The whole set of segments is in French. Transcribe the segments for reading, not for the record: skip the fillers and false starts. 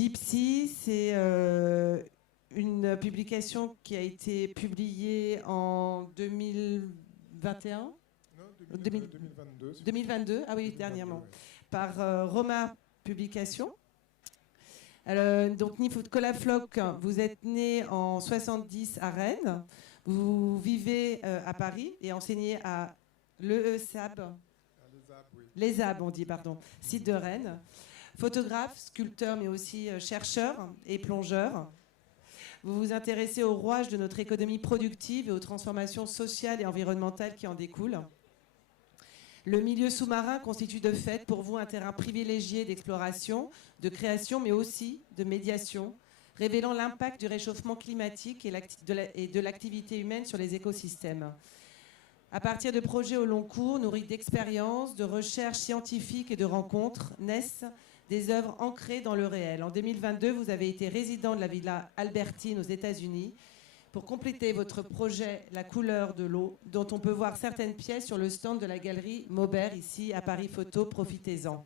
Dipsy, c'est une publication qui a été publiée en 2021. Non, 2000 2022. 2022, ah oui, 2022, dernièrement, ouais. par Roma Publication. Donc Nicolas Floch, vous êtes né en 70 à Rennes, vous vivez à Paris et enseignez à l'ESAB, Ah, les apps, oui. les AB on dit, pardon, site de Rennes. Photographe, sculpteur, mais aussi chercheur et plongeur. Vous vous intéressez aux rouages de notre économie productive et aux transformations sociales et environnementales qui en découlent. Le milieu sous-marin constitue de fait pour vous un terrain privilégié d'exploration, de création, mais aussi de médiation, révélant l'impact du réchauffement climatique et de l'activité humaine sur les écosystèmes. À partir de projets au long cours, nourris d'expériences, de recherches scientifiques et de rencontres, naissent des œuvres ancrées dans le réel. En 2022, vous avez été résident de la Villa Albertine aux États-Unis pour compléter votre projet La couleur de l'eau, dont on peut voir certaines pièces sur le stand de la galerie Maubert, ici à Paris Photo. Profitez-en.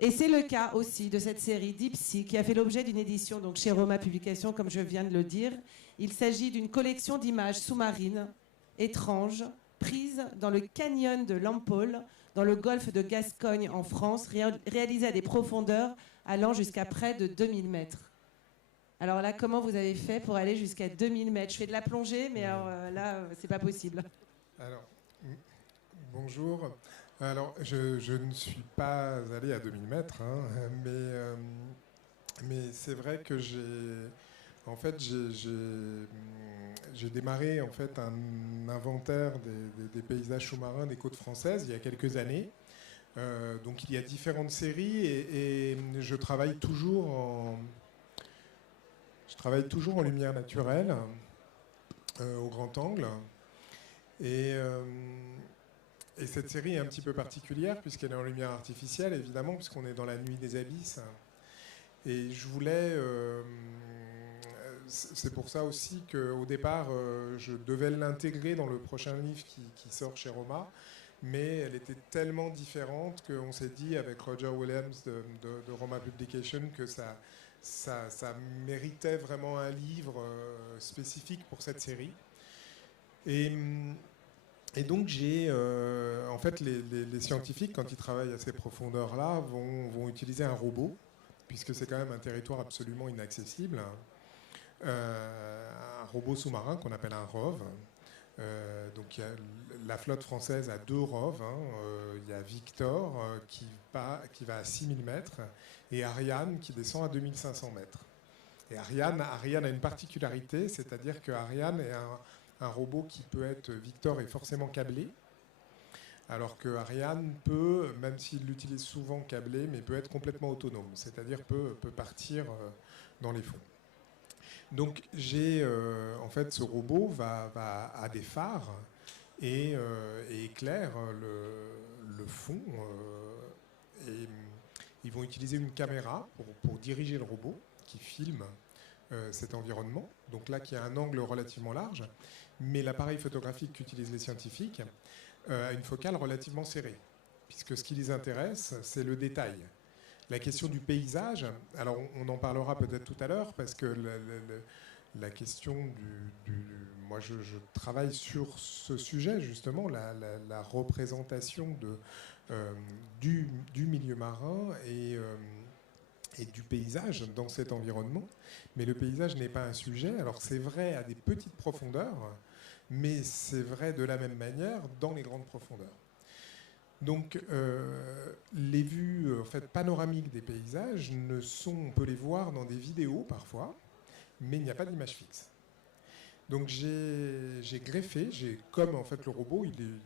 Et c'est le cas aussi de cette série Dipsy, qui a fait l'objet d'une édition donc chez Roma Publications, comme je viens de le dire. Il s'agit d'une collection d'images sous-marines, étranges, prises dans le canyon de Lampol, dans le golfe de Gascogne en France, réalisées à des profondeurs allant jusqu'à près de 2000 mètres. Alors là, comment vous avez fait pour aller jusqu'à 2000 mètres? Je fais de la plongée, mais alors, là, c'est pas possible. Alors, bonjour. Alors, je ne suis pas allé à 2000 mètres, hein, mais c'est vrai que j'ai démarré en fait un inventaire des paysages sous-marins des côtes françaises il y a quelques années. Donc il y a différentes séries et je travaille toujours en lumière naturelle, au grand angle. Et cette série est un petit peu particulière puisqu'elle est en lumière artificielle, évidemment, puisqu'on est dans la nuit des abysses. Et je voulais... c'est pour ça aussi qu'au départ, je devais l'intégrer dans le prochain livre qui sort chez Roma. Mais elle était tellement différente qu'on s'est dit avec Roger Williams de Roma Publication que ça méritait vraiment un livre spécifique pour cette série. Et donc en fait, les scientifiques, quand ils travaillent à ces profondeurs-là, vont utiliser un robot, puisque c'est quand même un territoire absolument inaccessible. Un robot sous-marin qu'on appelle un ROV. Donc la flotte française a 2 ROV. Il y a Victor qui va à 6000 mètres et Ariane qui descend à 2500 mètres. Et Ariane a une particularité, c'est-à-dire que Ariane est un robot qui peut être... Victor est forcément câblé, alors que Ariane peut, même s'il l'utilise souvent câblé, mais peut être complètement autonome, c'est-à-dire peut partir dans les fonds. Donc en fait, ce robot a des phares et éclaire le fond. Et ils vont utiliser une caméra pour diriger le robot qui filme cet environnement. Donc là, qui a un angle relativement large, mais l'appareil photographique qu'utilisent les scientifiques a une focale relativement serrée, puisque ce qui les intéresse, c'est le détail. La question du paysage, alors on en parlera peut-être tout à l'heure, parce que la question moi je travaille sur ce sujet justement, la représentation du milieu marin et du paysage dans cet environnement. Mais le paysage n'est pas un sujet, alors c'est vrai à des petites profondeurs, mais c'est vrai de la même manière dans les grandes profondeurs. Donc les vues en fait, panoramiques des paysages on peut les voir dans des vidéos parfois, mais il n'y a pas d'image fixe. Donc j'ai greffé, comme en fait le robot, il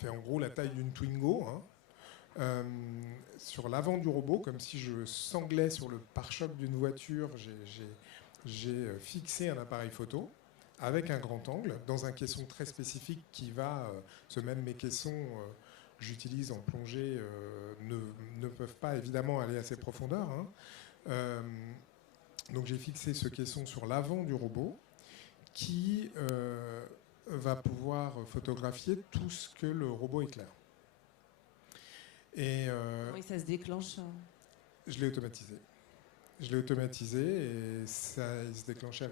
fait en gros la taille d'une Twingo, sur l'avant du robot, comme si je sanglais sur le pare-choc d'une voiture, j'ai fixé un appareil photo avec un grand angle dans un caisson très spécifique qui va, même mes caissons j'utilise en plongée ne peuvent pas évidemment aller à ces profondeurs. Donc j'ai fixé ce caisson sur l'avant du robot qui va pouvoir photographier tout ce que le robot éclaire. Oui, ça se déclenche. Je l'ai automatisé. Je l'ai automatisé et ça il se déclenchait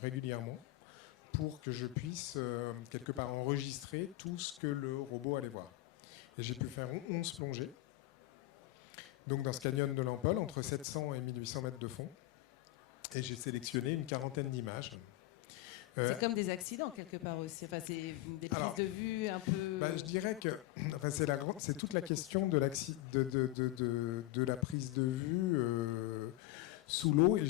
régulièrement pour que je puisse quelque part enregistrer tout ce que le robot allait voir. Et j'ai pu faire 11 plongées. Donc dans ce canyon de l'Ampol, entre 700 et 1800 mètres de fond. Et j'ai sélectionné une quarantaine d'images. C'est comme des accidents quelque part aussi. Enfin, c'est des prises de vue un peu. Je dirais que c'est toute la question de la prise de vue sous l'eau, et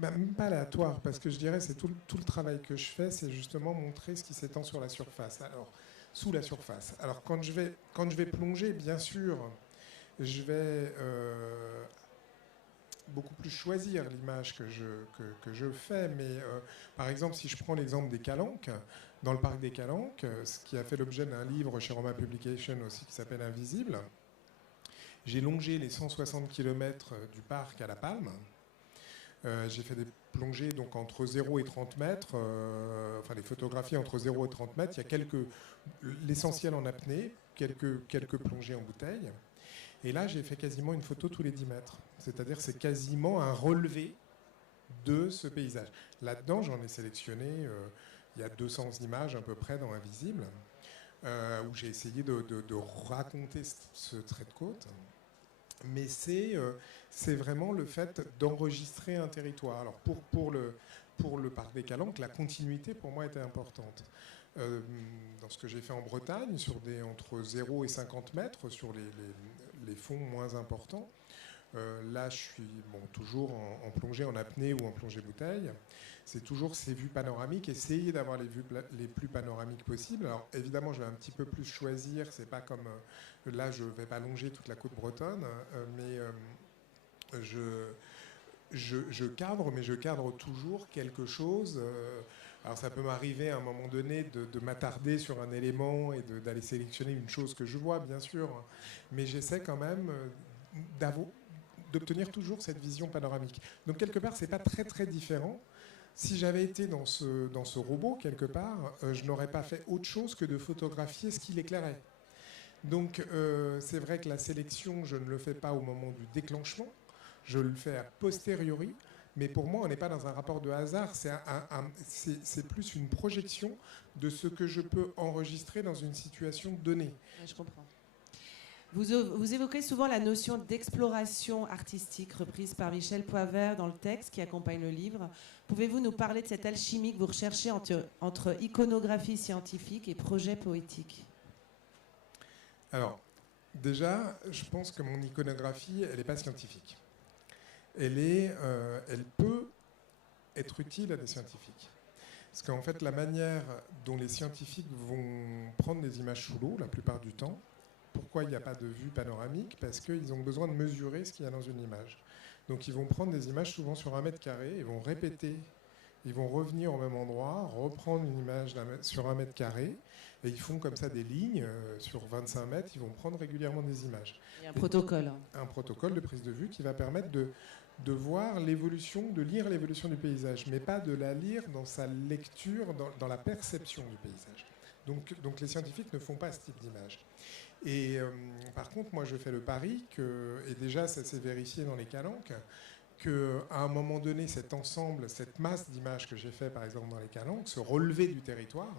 même pas aléatoire, parce que je dirais c'est tout le travail que je fais, c'est justement montrer ce qui s'étend sur la surface. Alors sous la surface. Alors quand je vais plonger, bien sûr, je vais beaucoup plus choisir l'image que je fais, mais par exemple, si je prends l'exemple des Calanques, dans le parc des Calanques, ce qui a fait l'objet d'un livre chez Roma Publication aussi qui s'appelle Invisible, j'ai longé les 160 km du parc à La Palme. J'ai fait des plongées donc entre 0 et 30 mètres, enfin les photographies entre 0 et 30 mètres. Il y a l'essentiel en apnée, quelques plongées en bouteille. Et là, j'ai fait quasiment une photo tous les 10 mètres. C'est-à-dire c'est quasiment un relevé de ce paysage. Là-dedans, j'en ai sélectionné, il y a 200 images à peu près dans Invisible, où j'ai essayé de raconter ce trait de côte. Mais c'est vraiment le fait d'enregistrer un territoire. Alors pour le parc des Calanques, la continuité pour moi était importante. Dans ce que j'ai fait en Bretagne, entre 0 et 50 mètres, sur les fonds moins importants, là je suis toujours en plongée en apnée ou en plongée bouteille. C'est toujours ces vues panoramiques, essayer d'avoir les vues les plus panoramiques possibles. Alors évidemment, je vais un petit peu plus choisir, c'est pas comme là je vais pas longer toute la côte bretonne, mais je cadre, mais je cadre toujours quelque chose. Alors ça peut m'arriver à un moment donné de m'attarder sur un élément et d'aller sélectionner une chose que je vois, bien sûr, mais j'essaie quand même d'obtenir toujours cette vision panoramique. Donc quelque part, c'est pas très très différent. Si j'avais été dans ce robot, quelque part, je n'aurais pas fait autre chose que de photographier ce qui l'éclairait. Donc c'est vrai que la sélection, je ne le fais pas au moment du déclenchement, je le fais a posteriori, mais pour moi, on n'est pas dans un rapport de hasard, c'est plus une projection de ce que je peux enregistrer dans une situation donnée. Je comprends. Vous évoquez souvent la notion d'exploration artistique reprise par Michel Poivert dans le texte qui accompagne le livre. Pouvez-vous nous parler de cette alchimie que vous recherchez entre iconographie scientifique et projet poétique ? Alors, déjà, je pense que mon iconographie, elle n'est pas scientifique. Elle peut être utile à des scientifiques. Parce qu'en fait, la manière dont les scientifiques vont prendre des images sous l'eau, la plupart du temps, pourquoi il n'y a pas de vue panoramique ? Parce qu'ils ont besoin de mesurer ce qu'il y a dans une image. Donc ils vont prendre des images souvent sur 1 mètre carré, ils vont répéter, ils vont revenir au même endroit, reprendre une image sur 1 mètre carré, et ils font comme ça des lignes sur 25 mètres, ils vont prendre régulièrement des images. Il y a un protocole. Un protocole de prise de vue qui va permettre de voir l'évolution, de lire l'évolution du paysage, mais pas de la lire dans sa lecture, dans la perception du paysage. Donc les scientifiques ne font pas ce type d'image. Et par contre, moi je fais le pari et déjà ça s'est vérifié dans les Calanques, qu'à un moment donné, cet ensemble, cette masse d'images que j'ai fait par exemple dans les Calanques, ce relevé du territoire,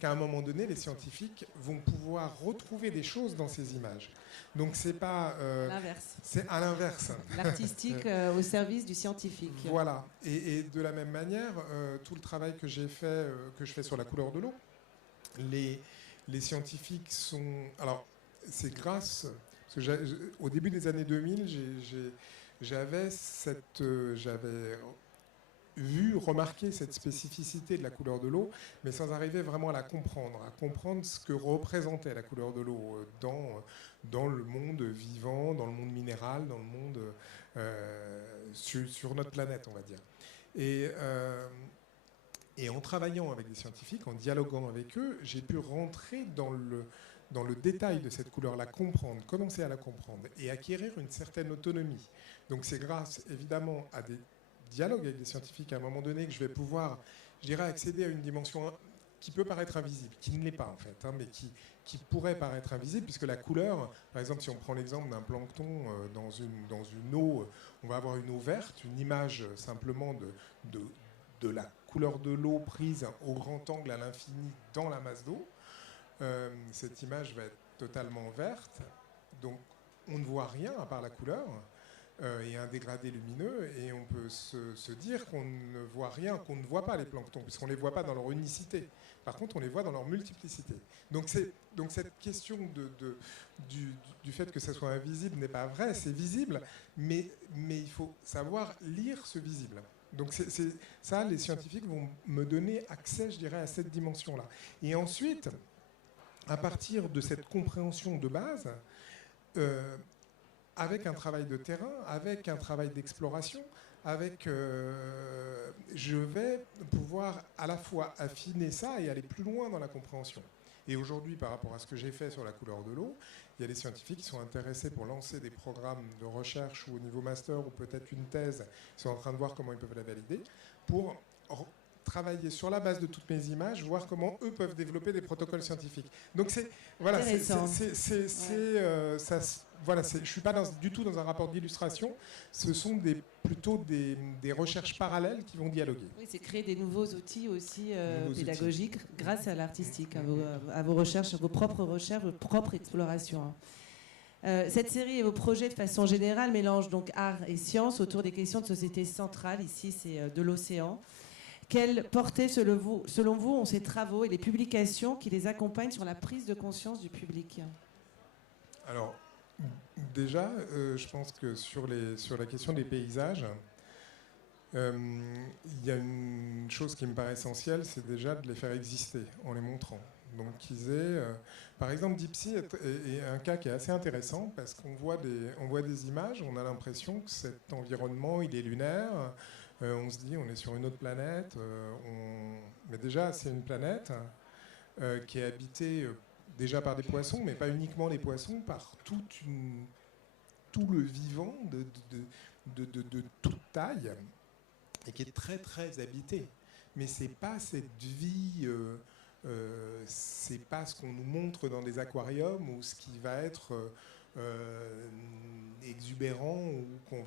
qu'à un moment donné, les scientifiques vont pouvoir retrouver des choses dans ces images. Donc c'est pas... l'inverse. C'est à l'inverse. L'artistique au service du scientifique. Voilà. Et de la même manière, tout le travail que j'ai fait, que je fais sur la couleur de l'eau, les scientifiques sont... Alors, c'est grâce... Parce que au début des années 2000, j'avais remarqué cette spécificité de la couleur de l'eau, mais sans arriver vraiment à comprendre ce que représentait la couleur de l'eau dans le monde vivant, dans le monde minéral, dans le monde sur notre planète, on va dire. Et en travaillant avec des scientifiques, en dialoguant avec eux, j'ai pu rentrer dans le détail de cette couleur, commencer à la comprendre et acquérir une certaine autonomie. Donc c'est grâce évidemment à des dialogues avec des scientifiques à un moment donné que je vais pouvoir, je dirais, accéder à une dimension qui peut paraître invisible, qui ne l'est pas en fait, hein, mais qui pourrait paraître invisible, puisque la couleur, par exemple, si on prend l'exemple d'un plancton dans une eau, on va avoir une eau verte, une image simplement de la couleur de l'eau prise au grand angle à l'infini dans la masse d'eau. Cette image va être totalement verte, donc on ne voit rien à part la couleur et un dégradé lumineux, et on peut se dire qu'on ne voit rien, qu'on ne voit pas les planctons, puisqu'on ne les voit pas dans leur unicité. Par contre, on les voit dans leur multiplicité. Donc cette question du fait que ça soit invisible n'est pas vrai, c'est visible, mais il faut savoir lire ce visible. Donc ça, les scientifiques vont me donner accès, je dirais, à cette dimension-là. Et ensuite, à partir de cette compréhension de base, avec un travail de terrain, avec un travail d'exploration, je vais pouvoir à la fois affiner ça et aller plus loin dans la compréhension. Et aujourd'hui, par rapport à ce que j'ai fait sur la couleur de l'eau, il y a des scientifiques qui sont intéressés pour lancer des programmes de recherche ou au niveau master ou peut-être une thèse, ils sont en train de voir comment ils peuvent la valider, pour travailler sur la base de toutes mes images, voir comment eux peuvent développer des protocoles scientifiques. Donc je suis pas du tout dans un rapport d'illustration. Ce sont plutôt des recherches parallèles qui vont dialoguer. Oui, c'est créer des nouveaux outils aussi pédagogiques grâce à l'artistique, à vos recherches, à vos propres recherches, votre propre exploration. Cette série et vos projets de façon générale mélangent donc art et science autour des questions de société centrales. Ici, c'est de l'océan. Quelle portée, selon vous, ont ces travaux et les publications qui les accompagnent sur la prise de conscience du public ? Alors, déjà, je pense que sur la question des paysages, il y a une chose qui me paraît essentielle, c'est déjà de les faire exister en les montrant. Donc, par exemple, Dipsy est un cas qui est assez intéressant parce qu'on voit des images, on a l'impression que cet environnement, il est lunaire. On se dit, on est sur une autre planète. Mais déjà, c'est une planète qui est habitée déjà par des poissons, mais pas uniquement les poissons, par tout le vivant de toute taille, et qui est très, très habité. Mais c'est pas cette vie... c'est pas ce qu'on nous montre dans des aquariums ou ce qui va être exubérant ou qu'on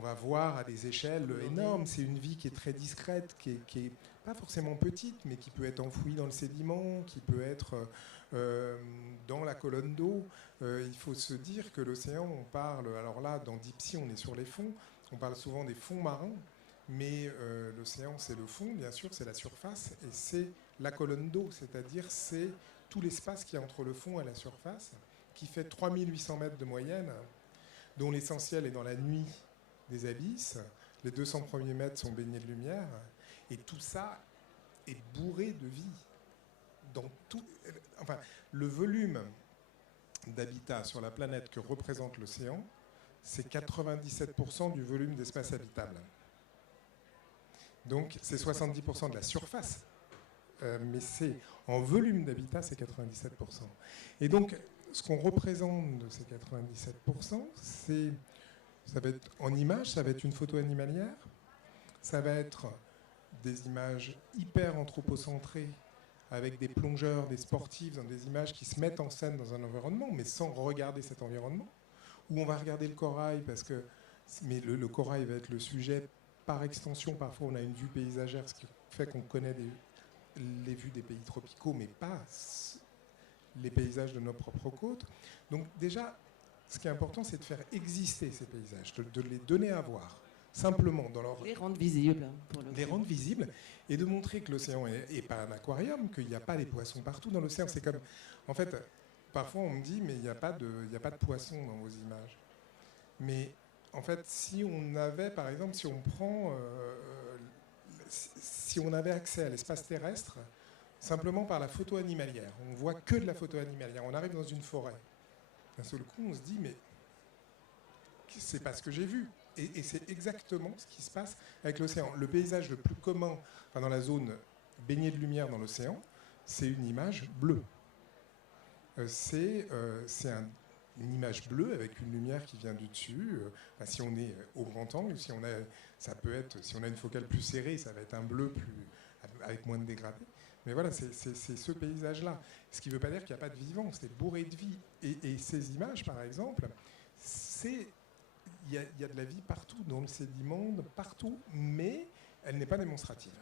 va voir à des échelles énormes. C'est une vie qui est très discrète, qui est pas forcément petite, mais qui peut être enfouie dans le sédiment, qui peut être dans la colonne d'eau. Il faut se dire que l'océan, on parle, alors là, dans Dipsy, on est sur les fonds, on parle souvent des fonds marins, mais l'océan, c'est le fond, bien sûr, c'est la surface, et c'est la colonne d'eau, c'est-à-dire c'est tout l'espace qui est entre le fond et la surface, qui fait 3800 mètres de moyenne, dont l'essentiel est dans la nuit des abysses. Les 200 premiers mètres sont baignés de lumière, et tout ça est bourré de vie. Le volume d'habitat sur la planète que représente l'océan, c'est 97% du volume d'espace habitable. Donc c'est 70% de la surface, mais en volume d'habitat, c'est 97%. Et donc, ce qu'on représente de ces 97%, ça va être en images, ça va être une photo animalière, ça va être des images hyper anthropocentrées, avec des plongeurs, des sportifs, dans des images qui se mettent en scène dans un environnement, mais sans regarder cet environnement, où on va regarder le corail, mais le corail va être le sujet par extension. Parfois, on a une vue paysagère, ce qui fait qu'on connaît les vues des pays tropicaux, mais pas les paysages de nos propres côtes. Donc déjà, ce qui est important, c'est de faire exister ces paysages, de les donner à voir, simplement dans leur... Les rendre visibles. Les rendre visibles, et de montrer que l'océan n'est pas un aquarium, qu'il n'y a pas des poissons partout dans l'océan. C'est comme... En fait, parfois on me dit, mais il n'y a pas de poissons dans vos images. Mais en fait, si on avait, par exemple, si on avait accès à l'espace terrestre, simplement par la photo animalière, on ne voit que de la photo animalière, on arrive dans une forêt. D'un seul coup, on se dit, mais c'est pas ce que j'ai vu. Et c'est exactement ce qui se passe avec l'océan. Le paysage le plus commun dans la zone baignée de lumière dans l'océan, c'est une image bleue. C'est une image bleue avec une lumière qui vient du dessus. Si on est au grand angle, si on a une focale plus serrée, ça va être un bleu avec moins de dégradé. Mais voilà, c'est ce paysage-là. Ce qui ne veut pas dire qu'il n'y a pas de vivant, c'est bourré de vie. Et ces images, par exemple, il y a de la vie partout, dans le sédiment, partout, mais elle n'est pas démonstrative.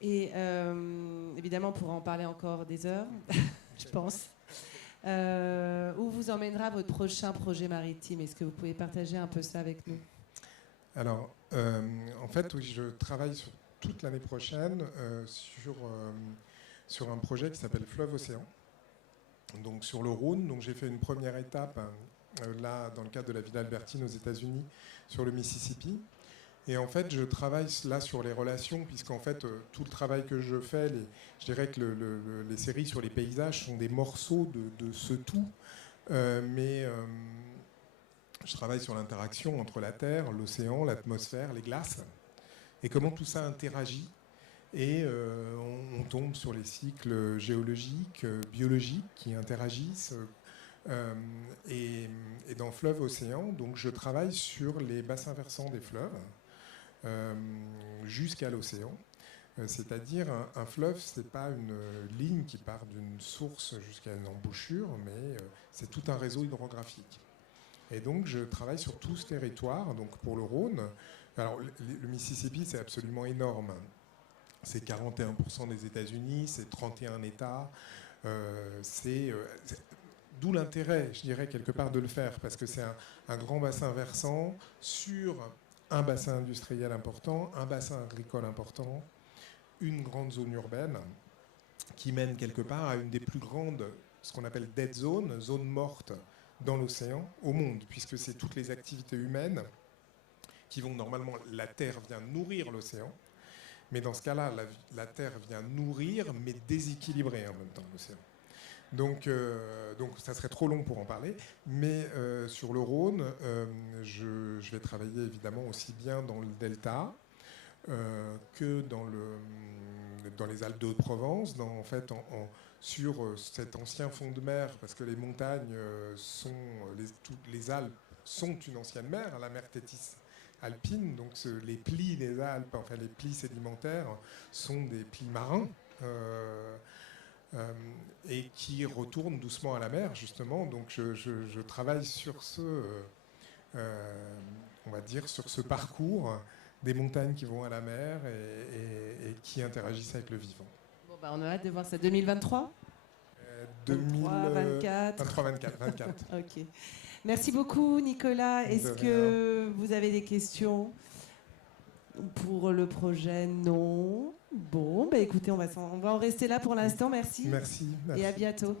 Et évidemment, on pourra en parler encore des heures, je pense. Où vous emmènera votre prochain projet maritime? Est-ce que vous pouvez partager un peu ça avec nous? Alors, en fait, oui, je travaille toute l'année prochaine sur un projet qui s'appelle Fleuve Océan, donc sur le Rhône. Donc, j'ai fait une première étape là, dans le cadre de la Villa Albertine aux États-Unis, sur le Mississippi. Et en fait, je travaille là sur les relations, puisqu'en fait, tout le travail que je fais, je dirais que les séries sur les paysages sont des morceaux de ce tout. Mais je travaille sur l'interaction entre la Terre, l'océan, l'atmosphère, les glaces, et comment tout ça interagit. Et on tombe sur les cycles géologiques, biologiques qui interagissent. Et dans Fleuve Océan, donc je travaille sur les bassins versants des fleuves. Jusqu'à l'océan. C'est-à-dire un fleuve, ce n'est pas une ligne qui part d'une source jusqu'à une embouchure, mais c'est tout un réseau hydrographique. Et donc je travaille sur tout ce territoire. Donc pour le Rhône, alors le Mississippi, c'est absolument énorme. C'est 41% des États-Unis, c'est 31 États. D'où l'intérêt, je dirais, quelque part de le faire, parce que c'est un grand bassin versant sur un bassin industriel important, un bassin agricole important, une grande zone urbaine qui mène quelque part à une des plus grandes, ce qu'on appelle dead zone, zone morte dans l'océan, au monde, puisque c'est toutes les activités humaines qui vont normalement, la Terre vient nourrir l'océan, mais dans ce cas-là, la Terre vient nourrir, mais déséquilibrer en même temps l'océan. Donc ça serait trop long pour en parler, mais sur le Rhône, je vais travailler évidemment aussi bien dans le delta que dans les Alpes de Haute-Provence, sur cet ancien fond de mer, parce que les montagnes les Alpes sont une ancienne mer, la mer Thétis alpine, donc les plis des Alpes, enfin les plis sédimentaires, sont des plis marins. Et qui retourne doucement à la mer, justement. Donc je travaille sur on va dire, sur ce parcours des montagnes qui vont à la mer et qui interagissent avec le vivant. Bon, on a hâte de voir ça. 2023 24. Ok. Merci beaucoup, Nicolas. Est-ce que vous avez des questions pour le projet? Non. Bon, écoutez, on va en rester là pour l'instant. Merci. Merci. Et à bientôt.